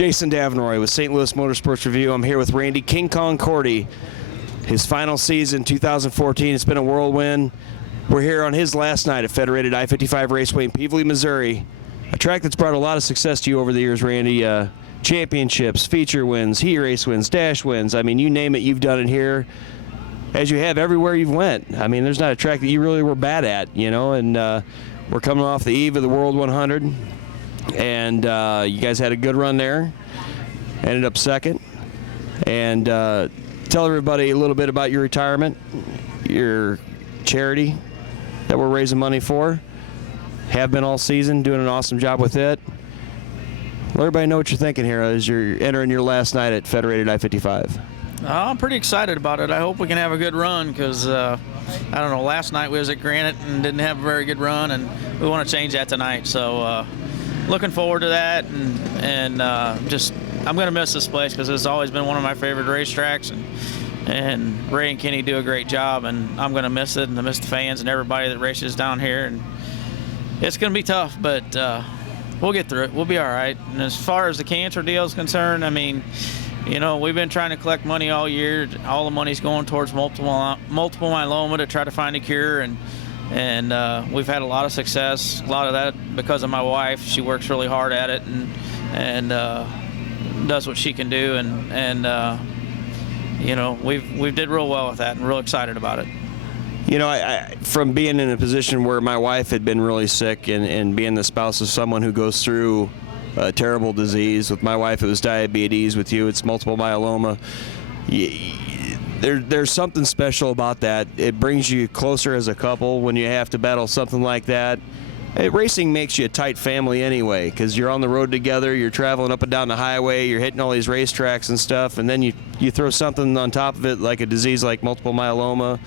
Jason Davinoy with St. Louis Motorsports Review. I'm here with Randy King Kong Korte. His final season, 2014, it's been a whirlwind. We're here on his last night at Federated I-55 Raceway in Peevely, Missouri. A track that's brought a lot of success to you over the years, Randy. Championships, feature wins, heat race wins, dash wins. I mean, you name it, you've done it here, as you have everywhere you've went. I mean, there's not a track that you really were bad at, you know, and we're coming off the eve of the World 100. And you guys had a good run there, ended up second. And tell everybody a little bit about your retirement, your charity that we're raising money for. Have been all season, doing an awesome job with it. Let everybody know what you're thinking here as you're entering your last night at Federated I-55. I'm pretty excited about it. I hope we can have a good run because, I don't know, last night we was at Granite and didn't have a very good run, and we want to change that tonight. So looking forward to that, and just I'm going to miss this place because it's always been one of my favorite racetracks, and Ray and Kenny do a great job, and I'm going to miss it, and I miss the fans and everybody that races down here, and it's going to be tough, but we'll get through it. We'll be all right. And as far as the cancer deal is concerned, I mean, you know, we've been trying to collect money all year. All the money's going towards multiple myeloma to try to find a cure, and we've had a lot of success. A lot of that because of my wife. She works really hard at it and does what she can do, and you know, we've did real well with that and real excited about it. You know, I from being in a position where my wife had been really sick and being the spouse of someone who goes through a terrible disease. With my wife, it was diabetes. With you, it's multiple myeloma. There's something special about that. It brings you closer as a couple when you have to battle something like that. Racing makes you a tight family anyway, because you're on the road together, you're traveling up and down the highway, you're hitting all these racetracks and stuff, and then you throw something on top of it like a disease like multiple myeloma,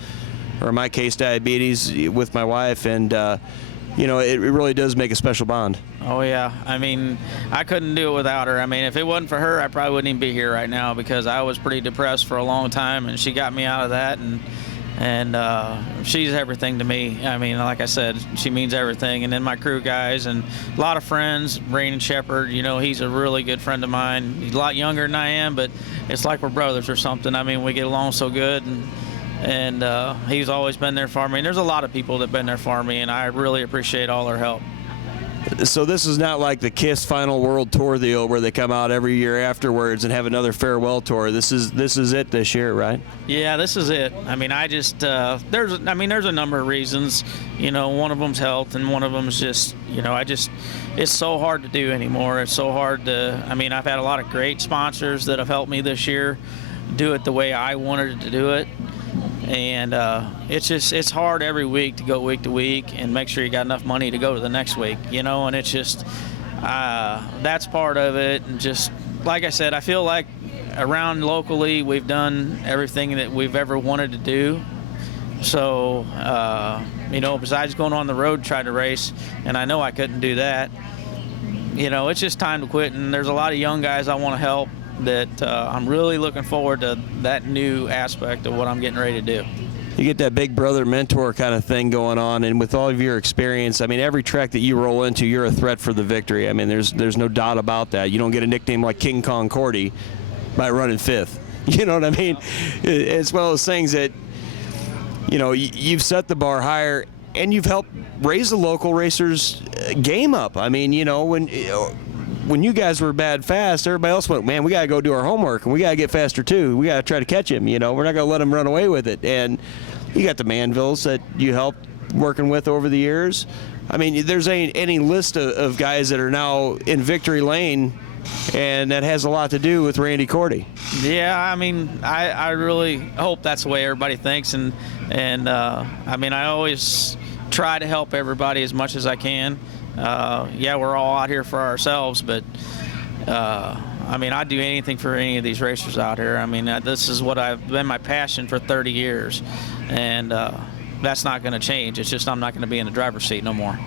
or in my case diabetes with my wife, and you know, it really does make a special bond. Oh yeah, I mean, I couldn't do it without her. I mean, if it wasn't for her, I probably wouldn't even be here right now, because I was pretty depressed for a long time, and she got me out of that, and she's everything to me. I mean, like I said, she means everything. And then my crew guys and a lot of friends, Rain and Shepard, you know, he's a really good friend of mine. He's a lot younger than I am, but it's like we're brothers or something. I mean, we get along so good, and he's always been there for me. And there's a lot of people that have been there for me, and I really appreciate all their help. So this is not like the KISS Final World Tour deal where they come out every year afterwards and have another farewell tour. This is it this year, right? Yeah, this is it. I mean, I just there's a number of reasons. You know, one of them's health, and one of them's just, you know, it's so hard to do anymore. It's so hard to. I mean, I've had a lot of great sponsors that have helped me this year do it the way I wanted to do it. And it's hard every week to go week to week and make sure you got enough money to go to the next week, you know, and it's just that's part of it. And just like I said, I feel like around locally we've done everything that we've ever wanted to do. So you know, besides going on the road trying to race, and I know I couldn't do that, you know, it's just time to quit. And there's a lot of young guys I want to help that I'm really looking forward to that new aspect of what I'm getting ready to do. You get that big brother mentor kind of thing going on, and with all of your experience, I mean, every track that you roll into, you're a threat for the victory. I mean, there's no doubt about that. You don't get a nickname like King Kong Korte by running fifth. You know what I mean? It's one of those things that, you know, you've set the bar higher, and you've helped raise the local racers' game up. I mean, you know, when you guys were bad fast, everybody else went, man, we got to go do our homework, and we got to get faster too. We got to try to catch him, you know. We're not going to let him run away with it. And you got the Manvilles that you helped working with over the years. I mean, there's any list of guys that are now in victory lane, and that has a lot to do with Randy Korte. Yeah, I mean, I really hope that's the way everybody thinks. And I mean, I always try to help everybody as much as I can. Yeah, we're all out here for ourselves, but I mean, I'd do anything for any of these racers out here. I mean, this is what I've been my passion for 30 years, and that's not going to change. It's just I'm not going to be in the driver's seat no more.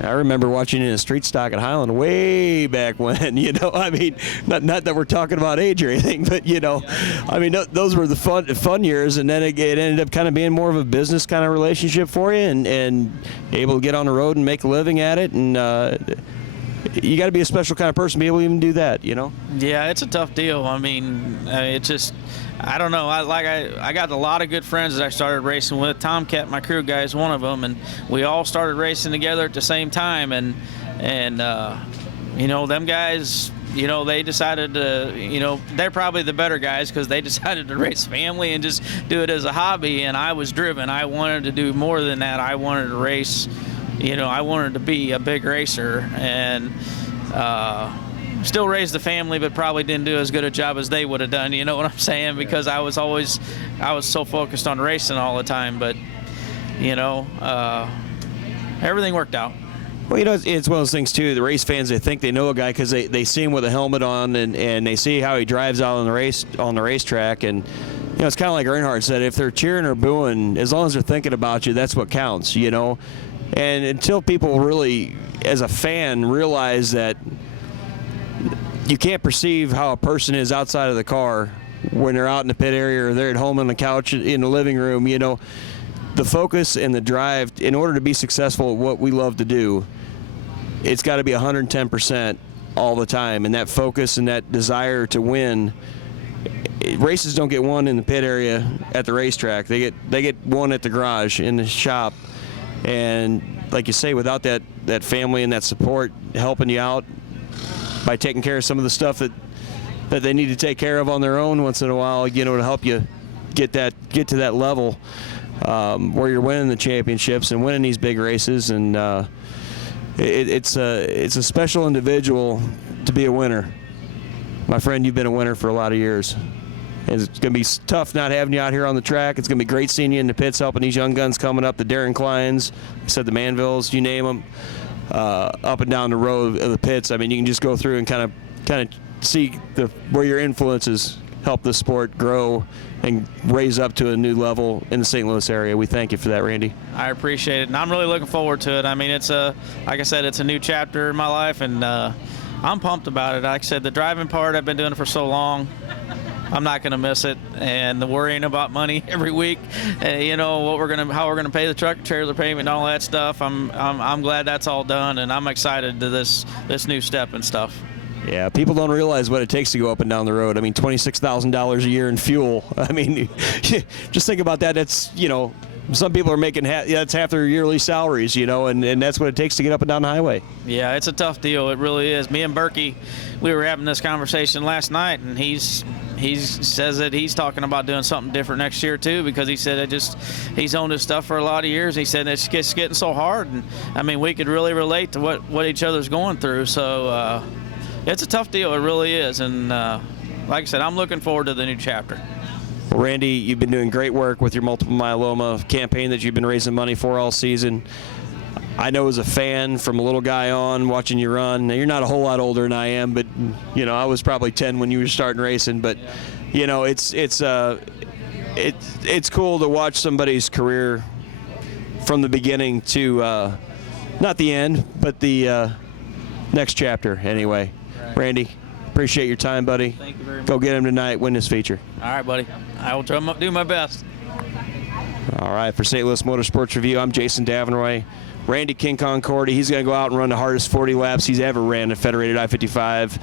I remember watching in a street stock at Highland way back when, you know, I mean, not that we're talking about age or anything, but, you know, I mean, those were the fun years, and then it ended up kind of being more of a business kind of relationship for you, and able to get on the road and make a living at it, and you got to be a special kind of person to be able to even do that, you know? Yeah, it's a tough deal. I mean, it's just, I don't know. I got a lot of good friends that I started racing with. Tomcat, my crew guy, is one of them, and we all started racing together at the same time. And you know, them guys, you know, they decided to, you know, they're probably the better guys because they decided to race family and just do it as a hobby. And I was driven. I wanted to do more than that. I wanted to race. You know, I wanted to be a big racer, and still raised the family, but probably didn't do as good a job as they would have done. You know what I'm saying? Because I was so focused on racing all the time. But you know, everything worked out. Well, you know, it's one of those things too. The race fans, they think they know a guy because they see him with a helmet on, and they see how he drives out on the racetrack, and you know, it's kind of like Earnhardt said: if they're cheering or booing, as long as they're thinking about you, that's what counts. You know. And until people really, as a fan, realize that you can't perceive how a person is outside of the car when they're out in the pit area or they're at home on the couch in the living room, you know, the focus and the drive, in order to be successful at what we love to do, it's got to be 110% all the time. And that focus and that desire to win, races don't get won in the pit area at the racetrack. They get won at the garage, in the shop. And like you say, without that family and that support helping you out by taking care of some of the stuff that they need to take care of on their own once in a while, you know, to help you get to that level where you're winning the championships and winning these big races. And it's a special individual to be a winner. My friend, you've been a winner for a lot of years. It's going to be tough not having you out here on the track. It's going to be great seeing you in the pits, helping these young guns coming up, the Darren Kleins, I said the Manvilles, you name them, up and down the road of the pits. I mean, you can just go through and kind of see where your influences help the sport grow and raise up to a new level in the St. Louis area. We thank you for that, Randy. I appreciate it, and I'm really looking forward to it. I mean, like I said, it's a new chapter in my life, and I'm pumped about it. Like I said, the driving part, I've been doing it for so long. I'm not going to miss it, and the worrying about money every week, you know, how we're gonna pay the truck trailer payment and all that stuff. I'm glad that's all done, and I'm excited to this new step and stuff. Yeah, people don't realize what it takes to go up and down the road. I mean, $26,000 a year in fuel. I mean, just think about that. That's, you know, some people are making that's half their yearly salaries, you know, and that's what it takes to get up and down the highway. Yeah, it's a tough deal. It really is. Me and Berkey, we were having this conversation last night, and he says that he's talking about doing something different next year too, because he said he's owned his stuff for a lot of years. He said it's just getting so hard, and I mean, we could really relate to what each other's going through. So it's a tough deal. It really is, and like I said, I'm looking forward to the new chapter. Well, Randy, you've been doing great work with your multiple myeloma campaign that you've been raising money for all season. I know as a fan, from a little guy on, watching you run. Now, you're not a whole lot older than I am, but you know, I was probably 10 when you were starting racing. But you know, it's cool to watch somebody's career from the beginning to not the end, but the next chapter. Anyway, right. Randy, appreciate your time, buddy. Thank you very much. Go get him tonight. Win this feature. All right, buddy. I will do my best. All right, for St. Louis Motorsports Review, I'm Jason Davenroy. Randy King Kong Korte, he's going to go out and run the hardest 40 laps he's ever ran at Federated I-55.